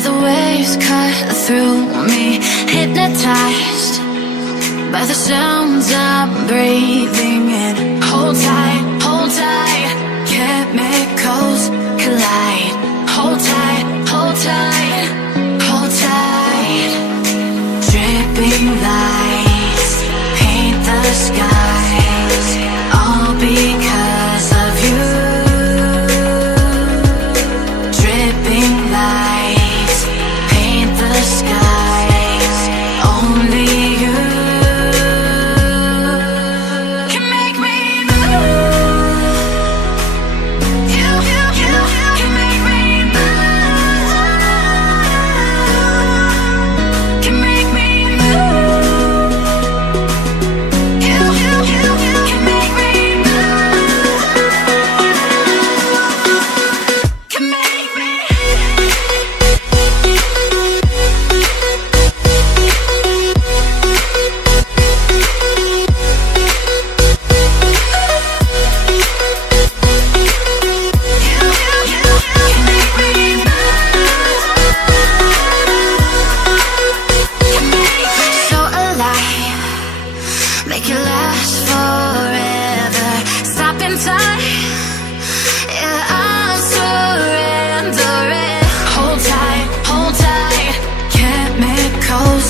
where the waves cut through me, hypnotized by the sounds I'm breathing in. Hold tight, chemicals collide. Hold tight, hold tight, hold tight. Dripping lights paint the skies, all because of you. Dripping lights paint the skies, only you can make me move. You can make me move. Can make me move. You can make me move. Can make me. So alive, make it last forever. Stop in time, yeah, I'll surrender it. Hold tight, chemicals